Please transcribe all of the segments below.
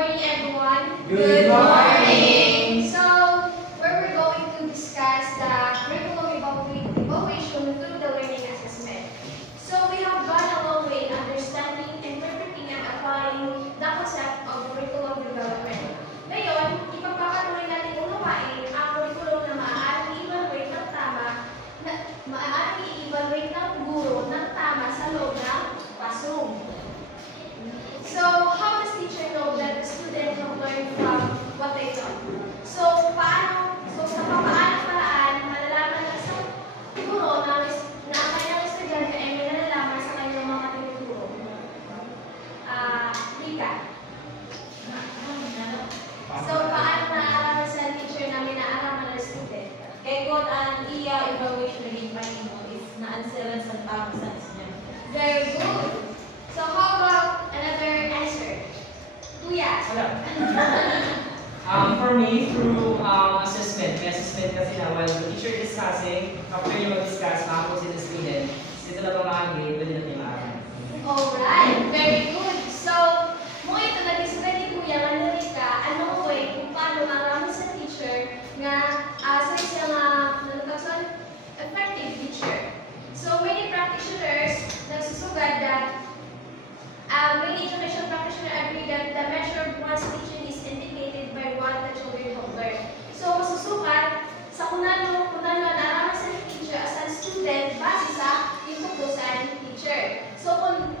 morning, everyone. Good morning. So, where we're going to discuss the curriculum evaluation through the learning assessment. So, we have gone a long way in understanding, interpreting, and applying the concept of curriculum development. Ngayon, ipagpapatuloy natin unawain ang curriculum na maaaring i-evaluate ng guro ng tama sa loob ng classroom. So, how does teacher know that the student have learned from what they taught? So, sa papaanong paraan, malalaman ng isang guro na ang kanyang estudyante ay may nalalaman sa kanyang mga tinuturo. Rika. So, paano naaraman sa teacher na may naaraman ng student? Kaya kung ang evaluation naging finding mo is na-answeran sa tama sa estudyante. Very good. So, how about another answer? Kuya. For me, through assessment, may assessment kasi na while the teacher is discussing, after you mag-discuss, makaposin the student, dito na mga grade, pwede natin maaral. Alright, very good. So, mo ito nag-isipin ni Kuya nga nalika, anong way kung paano marami sa teacher nga sa isang effective teacher. So, many practitioners nagsusugad that many education practitioners agree that the measure of one's teaching is indicated by what the children have learned. So, masusukat sa kunano naaraman sa teacher as a student base sa itutusan teacher. So, kung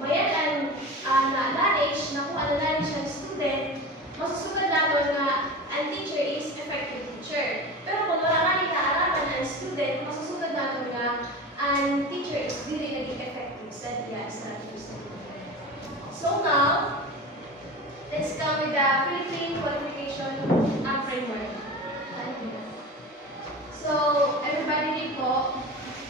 mayan ang knowledge na kung ano knowledge ng student, masusukat natin na ang teacher is effective teacher. Pero kung wala nga naaraman ang student, masusukat natin na ang teacher is really naging effective study. So now, let's come with the Philippine qualification framework. So, everybody read po.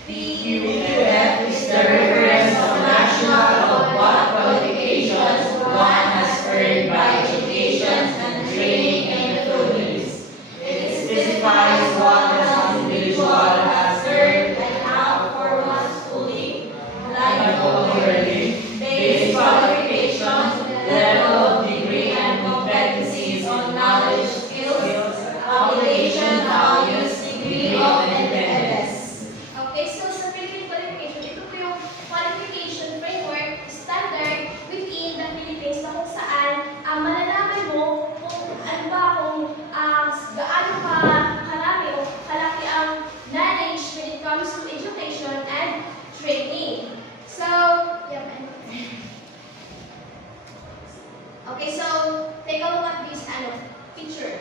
PQF is the reference of national of what qualifications one has earned by education and training in the Philippines. It specifies what an individual has earned and how for one's schooling, lifelong learning, basic qualifications, level of degree and competencies on knowledge, skills, obligation, values, degree of independence. Okay, so sa Philippine qualification, ito po yung qualification framework standard within the Philippines na kung saan malalaman mo kung ano ba gaano karami o kalaki ang knowledge when it comes to education and training. So, okay, so take a look at this picture.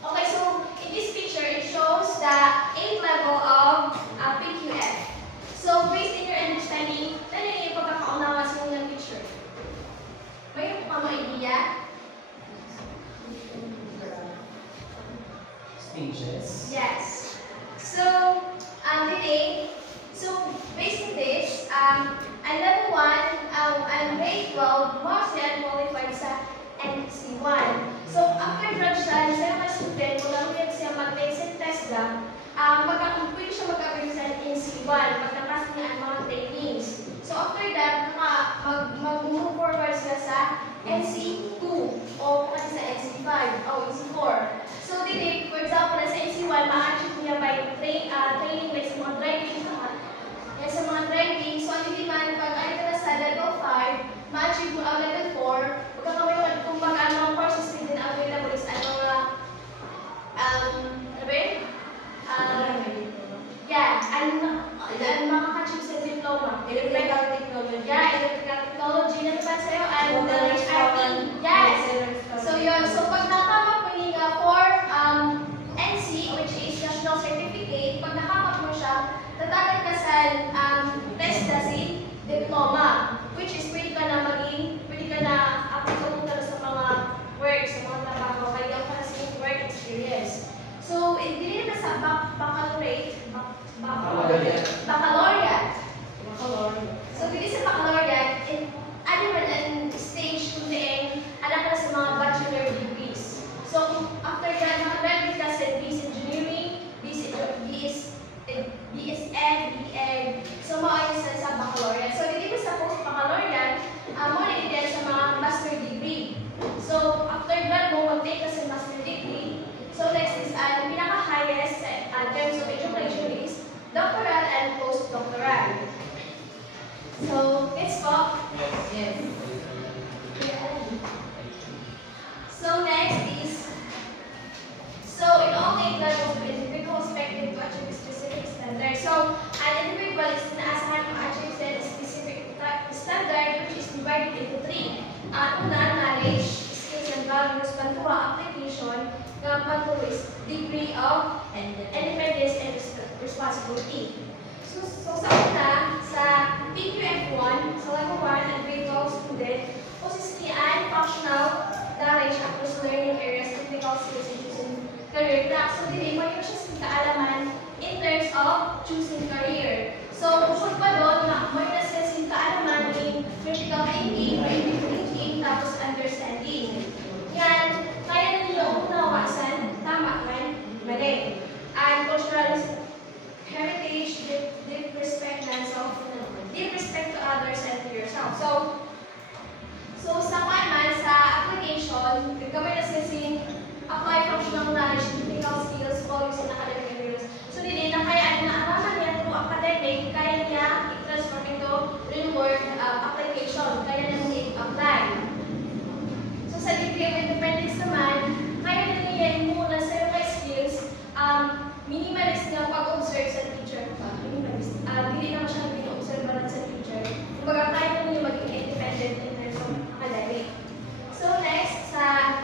Okay, so in this picture, it shows the 8th level of PQF. So, based in your understanding, ano yung pagkakaunawa sa inyong picture? May mga idea? Stages. Yes. So, today, based on this, ang level 1, ang grade 12, mostly unqualified sa NC1. So, after graduation, sa mga student, kung lang siya mag-exit test lang, pwede siya mag-appear sa NC1, pagkakas niya ang mga trainings. So, after that, mag-move forward sila sa NC2 o kasi sa NC5 o NC4. So, today, for example, sa NC1, ma-achieve niya by training like sa mga driving sa mga driving. So, ang demand, pag ay ka na sa level 5, ma-achieve mo ang level 4, magkakamayon kung ang courses din available is makaka-achieve sa diploma. Electrical technology. Yeah, electrical technology na naman sa'yo. And HRT. Yes. So next is, so in all 8 levels of individual expected to achieve a specific standard. So an individual is inaasahan to achieve a specific standard which is divided into 3. Una, knowledge, skills and values. Pangalawa, application. Pangalawa is degree of independence and responsibility. So sa una, sa PQF1, sa level 1 and grade 12 student, posisinian functional knowledge across learning areas, technical skills, and choosing career track. So dili mo yun siya sa kaalaman in terms of choosing career. So bukod pa doon, may nasensin kaalaman in critical thinking, creative thinking, tapos understanding. Yan, kaya ninyo unawasan, tama kan, mali. And cultural heritage, deep respect to others and to yourself. So sa paman, sa application, kami nasensin apply functional knowledge, technical skills, values, and academic areas. So hindi na kaya naaraman niya through academic, kaya niya i-transform into real world application, kaya na niya i-apply. So sa degree of independence naman, kaya na niya muna sa mga skills, minimalist niya pag-observe sa teacher. Minimalist. Hindi naman siya pino-observe sa teacher. Kumbaga kaya na niya maging independent in terms of academic. So next, sa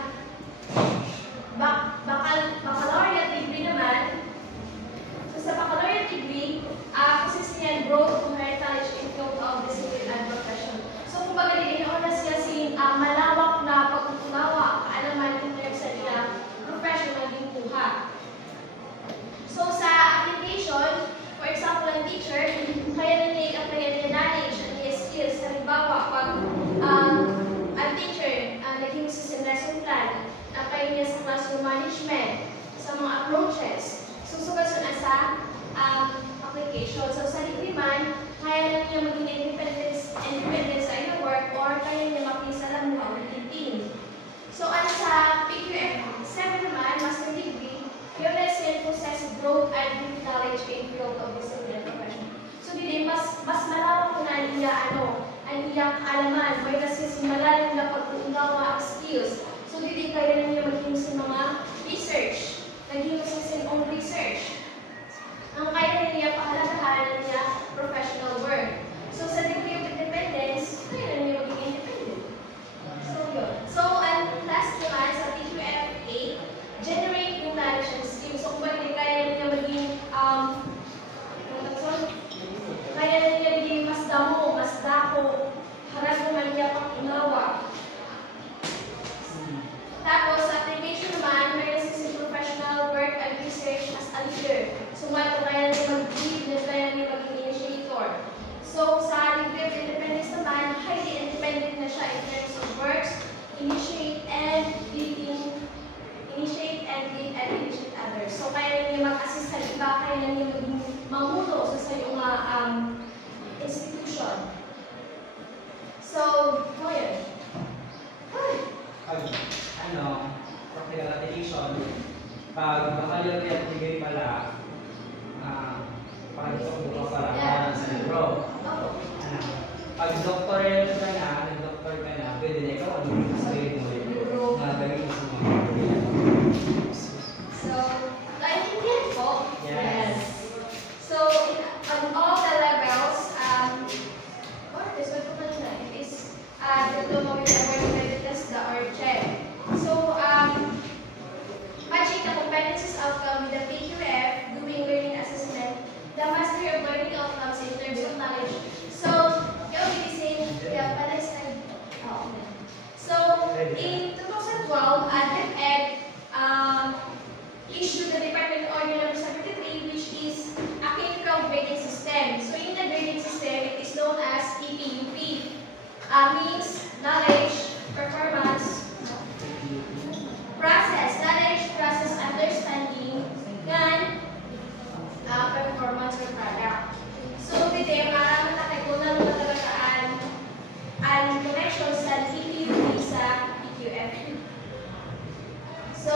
baccalaureate degree naman. So sa baccalaureate degree, consist niyan broad coherent knowledge in field of discipline and profession. So kumbaga din na siya malawak na pagkukunawa, kaalaman kung sa nila professional din kuha. So sa application, for example, ang teacher, kaya na niya i-apply niya knowledge and niya skills. Halimbawa, pag ang teacher naging system lesson plan, kaya niya sa classroom management, sa mga approaches. Susugat siya sa application. So sa degree man, kaya na niya maging independent sa iyong work or kaya niya makisa lang mo within team. So sa PQF 7 naman, master degree, your lesson possess broad and deep knowledge in field of discipline and profession. So dili, mas malawak ko na niya ang iyang kaalaman, may kasi malalim na pag-unawa skills. So dili kaya na niya maging sa mga research, naging sa own research. Ang kaya na niya pahalagahan niya professional work. So sa degree of independence, kaya na niya maging independent. So yun. So and last naman sa PQF 8, generate new knowledge and skills. So kung bakit kaya na niya maging kaya na niya maging mas damo, mas dako, harap naman niya pag-unawa. Tapos, sa application naman, may assistant professional work and research as a leader. So, kaya na niya mag-lead, kaya na niya maging initiator. So, sa degree of independence naman, highly independent na siya in terms of works, initiate and lead others. So, kaya na niya mag-assist sa iba, kaya na niya maging mamuno sa iyong institution. So, yun. Practical application, pag baccalaureate degree pala, pag-doktor ka pala sa libro. Pag doctorate ka na, nag-doctor ka na, pwede na ikaw, sa grade mo yun. Nagagawin mo sa mga So, naintindihan po? Yes. So, on all the levels, this one po kanina, it is diploma with award creditors, the ORCHED. So, matching the competencies outcome with the PQF, doing learning assessment, the mastery of learning outcomes in terms of knowledge. So, you'll be saying, So, in 2012, DepEd issued the Department Order Number 73, which is a clinical grading system. So, in the grading system, it is known as EPUP. Means knowledge, performance, process, understanding, and performance or product. So, with them, matakay ko na matalagaan ang connection sa EPUP sa PQF. So,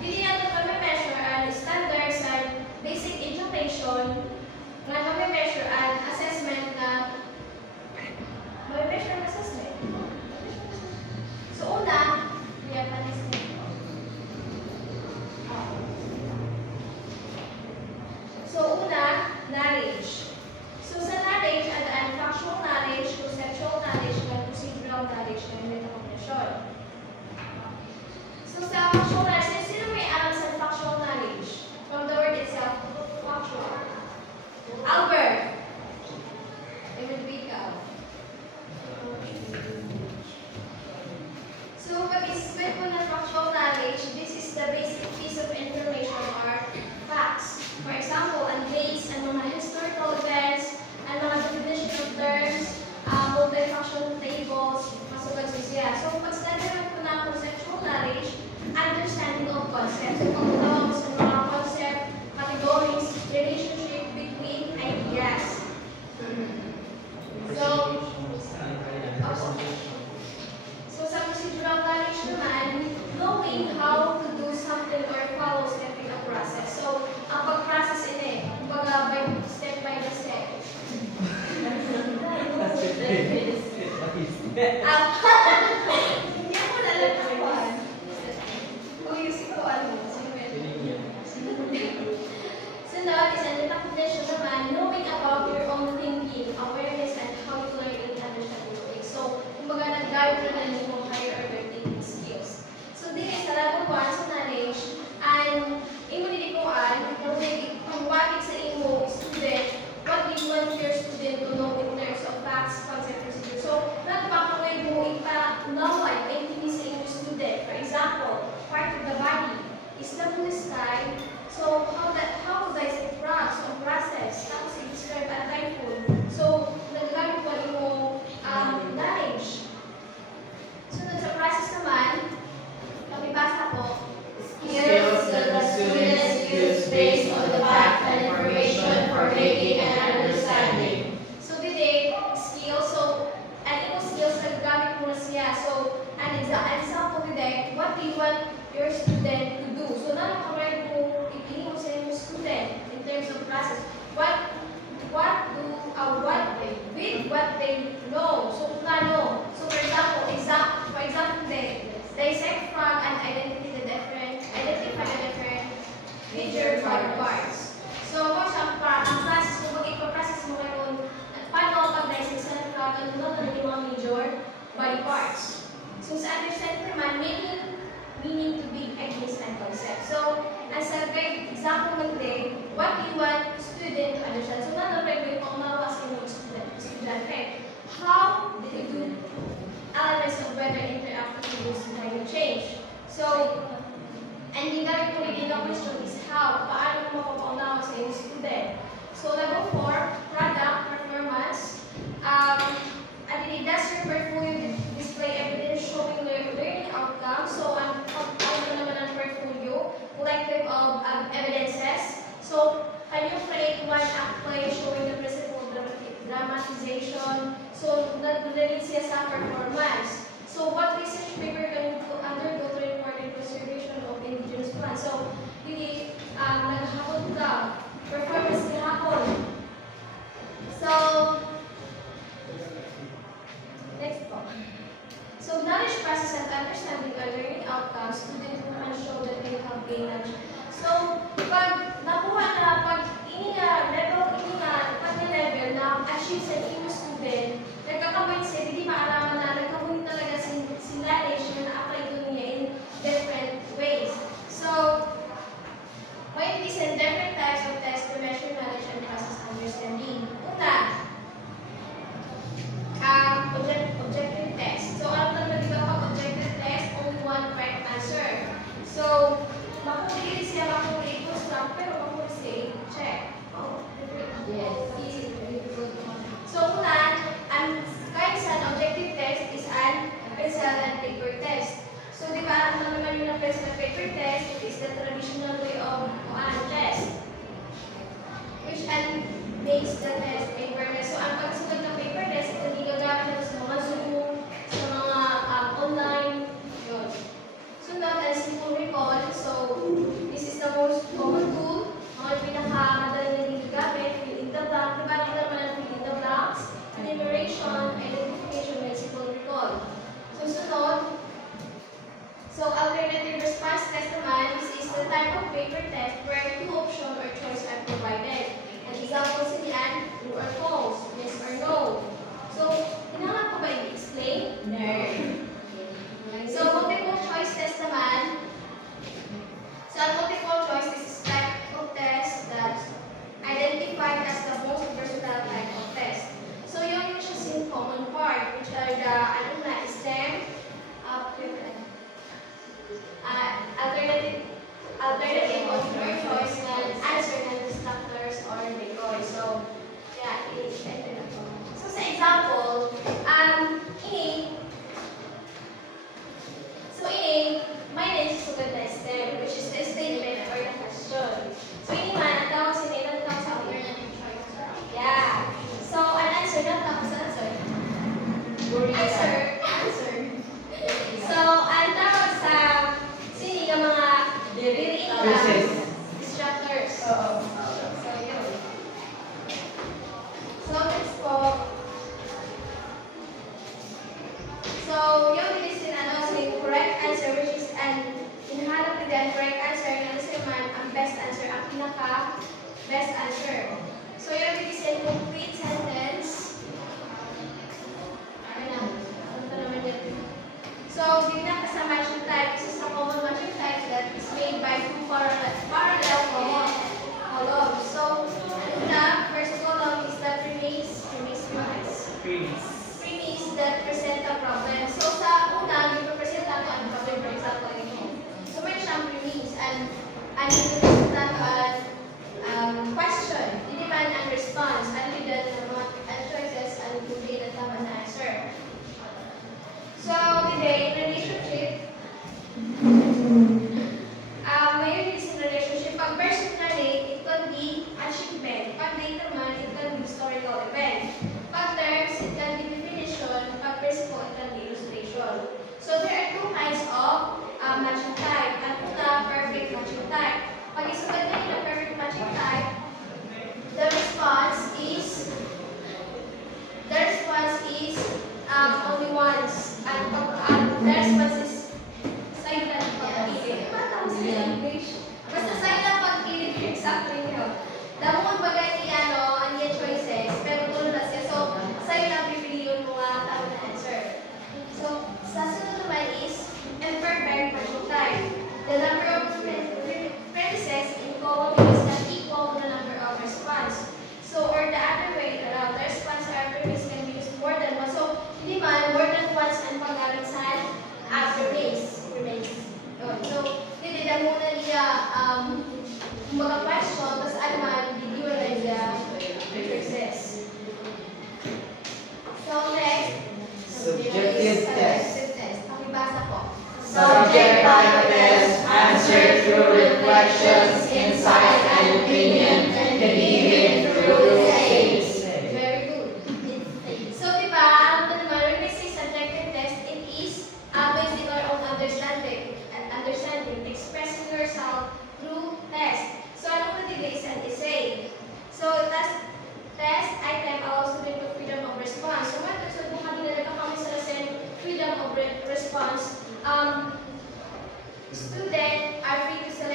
hindi natin kami measure ang standards and basic education, nga kami measure ang assessment So sa procedural knowledge naman, knowing how to do something or follow step in a process. So, ang pag-process kumbaga step by step. Hindi ako nalalakuan. Uy, si ko ano. Sunod is ang definition naman, knowing about your own thinking, awareness, and how to learn and understand things. So, kumbaga nag-guide na lang yung higher order thinking skills. So, din sa level 1 sa knowledge, and imo didikuan, kung wagig sa imo student, what do you want your student to know in terms of facts, concept, procedure. So, nagpapaway mo ipa-knowledge, maintindihan sa imo student. For example, part of the body is the blue sky. So, how does it run? So, process. Tapos, i-describe ang typhoon. So, nagagamit ko yung knowledge. Sunod sa process naman, pabibasa ko, Skills that the students use based on the fact and information for making and understanding. So, today, skills. So, an equal skills, nagagamit mo na siya. So, an example today, what do you want your student to do? So, nanakamay mo ipili mo sa iyong student in terms of process. What they know. So, plano. So, for example, today, dissect frog and identify the different major body parts. So, kung ang process mo, mag-ipa-process mo kayo paano pag-dissect sa frog, ano na yung mga major body parts. So, sa understand naman, meaning to big ideas and concepts. So, as a great example mo today, what do you want student to understand? So, nanapag mo yung mga sa inyong estudyante. How do you do analysis of weather interact with climate change? So, and the direct question is how, paano mo mapapaunawa sa inyong student? So, level 4, product performance. Does your portfolio display evidence showing learning outcomes? So, ang naman ang portfolio, collective of evidences. So, can you create one act play showing the principle of dramatization? So, nag-relate siya sa performance. So, what research paper can you undergo to report the conservation of indigenous plants? So, hindi, naghapon ka. Performance kahapon. So, next po. So, knowledge process and understanding are learning outcomes. Students who can show that they have gained knowledge. So, pag nakuha na, pag level na achieve sa inyong student, nagkakamay siya, hindi maalaman na nagkakamay talaga si knowledge na na-apply ko niya in different ways. So, may listen different types of tests to measure knowledge and process understanding. Una, objective test. So, ano naman dito pag objective test? Only one correct answer. So, makulit siya, makulit ko lang, pero makulit siya, check. Oh, Yes. easy. So, then correct answer, yung isa naman, ang best answer, ang pinaka-best answer. So, yung it is a complete sentence. Ano naman yan? So, tignan ka sa matching type. This is a common matching type that is made by two parallel columns. So, ano na, first column is the premise that present a problem. So, sa una, i-present lang ang problem, for example, ito. So, may siyang premise and i-present lang ang question. Hindi man ang response. Ano yung mga choices and kung di na tama na answer. So, today, relationship. Mayroon is in relationship. Pag personally, it can be achievement. Pag date naman, it can be historical event. Pag terms, it can be definition. Pag principle, it can be illustration. So, there are two kinds of matching type. At una, perfect matching type. Pag isulat natin ang perfect matching type, the response is only once. And the response is silent pagkilit. Basta silent pagkilit, exactly nyo. Damon bagay ni ang yung choices, pero tulo na siya. So, sa'yo lang pipiliin mo nga tama na answer. So, sa sunod naman is imperfect matching type. The number of premises in column is not equal to the number of response. So, or the other way around, the response or premise can be used more than one. So, hindi man, more than once ang paggamit sa premise. So, hindi na muna niya mga question, tapos ano man, hindi na niya process. So, next, Subjective test. Pakibasa po. Subject type test answered through reflections, insight, and opinion, and given through states. Very good. So, diba, ano naman, when we say subjective test, it is based on our own understanding, expressing yourself through test. So, ano ko dito is an essay. So, test item allows student to freedom of response. So, kung kanina nagkakami sa lesson, freedom of response, student are free to select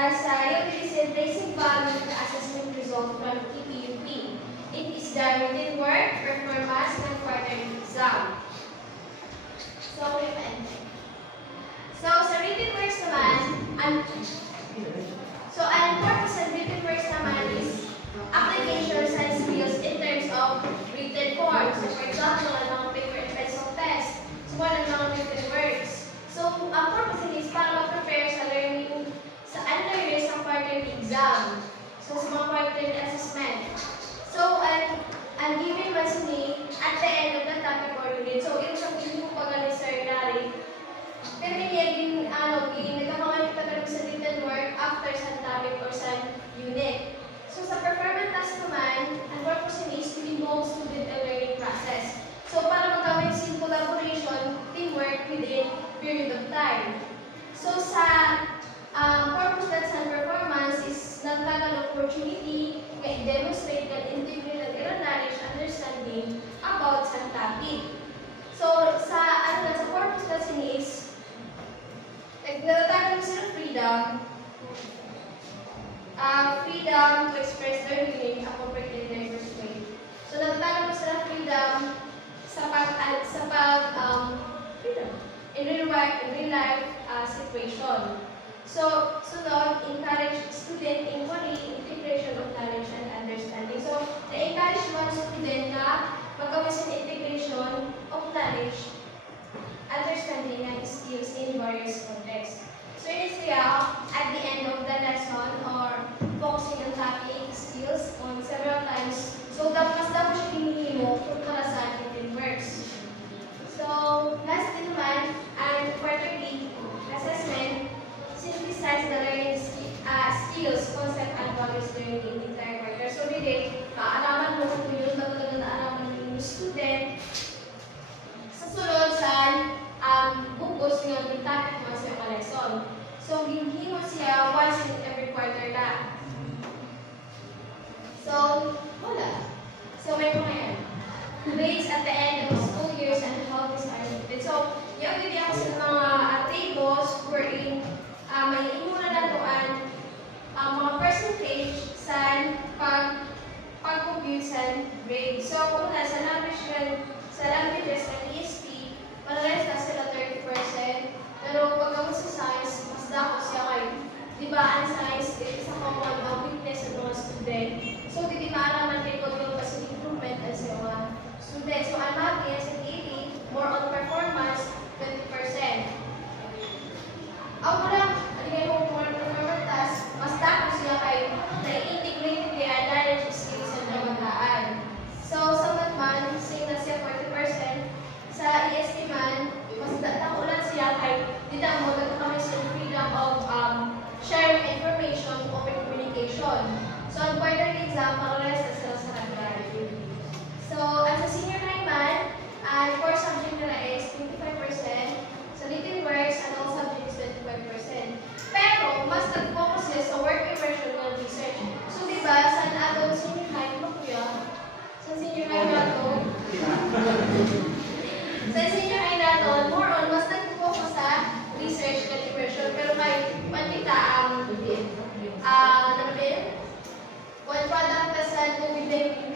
as yung basic value of the assessment result from TPUP. It is the written work, performance, and quarterly exam. So, sa written works naman, ang purpose ng written works naman is applications and skills in terms of written form. So, for example, ang mga paper and pencil test. So, one ang mga written works. So, ang purpose is para mag-prepare sa learning sa learners ng quarterly exam. So, sa mga quarterly assessment. So, ang given was me at the end of the topic or unit. So, yung siyang ginuho pa galing sa Larry. Pero hindi nagkakawalit ka talaga sa written work after sa topic or sa unit. So, sa performance task naman, ang purpose is to involve student and learning process. So, para magkawin sin collaboration, teamwork within period of time. So, sa purpose that's and performance is nagtagal opportunity may demonstrate and integrate ang ilang knowledge understanding about sa topic. So, sa purpose that's is nagtatagal sila freedom to express their meaning appropriately in their first way. So, nagtatagal sila freedom freedom in real life situation. So, sunod, encourage student inquiry, integration of knowledge and understanding. So, na-encourage mga student na magkawas ng integration of knowledge, understanding, and skills in various contexts. So, yun siya at the end of the lesson or focusing on topic skills on several times. So, mas dapat siya hinihimo kung para sa written works. So, last din naman, ang quarterly assessment synthesize the learning skills, concept, and values learning in the entire quarter. So, dili, kaalaman mo kung yun ba talaga naalaman ng yung student. Sa sunod, bukos yung topic mo sa mga lesson. So, hinihimo siya once in every quarter na. So, wala. So, may mga yan. Grades at the end of school years and how this are related. So, yung hindi ako sa mga tables wherein may imuna na doon mga percentage sa pag-compute sa grade. So, una, sa languages ng ESP, malalas na sila 30%. Pero pag ako sa science, mas dako siya kayo. Diba, ang science, isa common ang weakness ng mga student. So, hindi maalaman kayo kung yung kasi improvement sa mga student. So, ang math niya sa daily, more on performance, 20%. Ang walang, mo more performance task, mas dako siya kayo na-integrate niya ang knowledge skills sa nabaghaan. So, sa math man, say na siya 40%. Sa ESP man, mas dako lang siya kayo, dito mo, nagkakami sa freedom of sharing information, open communication. So, ang quarterly exam, parehas na sila sa nag-graduate. So, as a senior high man, ang core subject nila is 25%. Sa written works, and all subjects 25%. Pero, mas nag-focus sila sa work immersion and research. So, diba, saan agaw senior high mo, kuya? Sa senior high nato? Sa senior high nato, more on, mas nag-focus sa research and immersion. Pero may pandita, one product sa COVID-19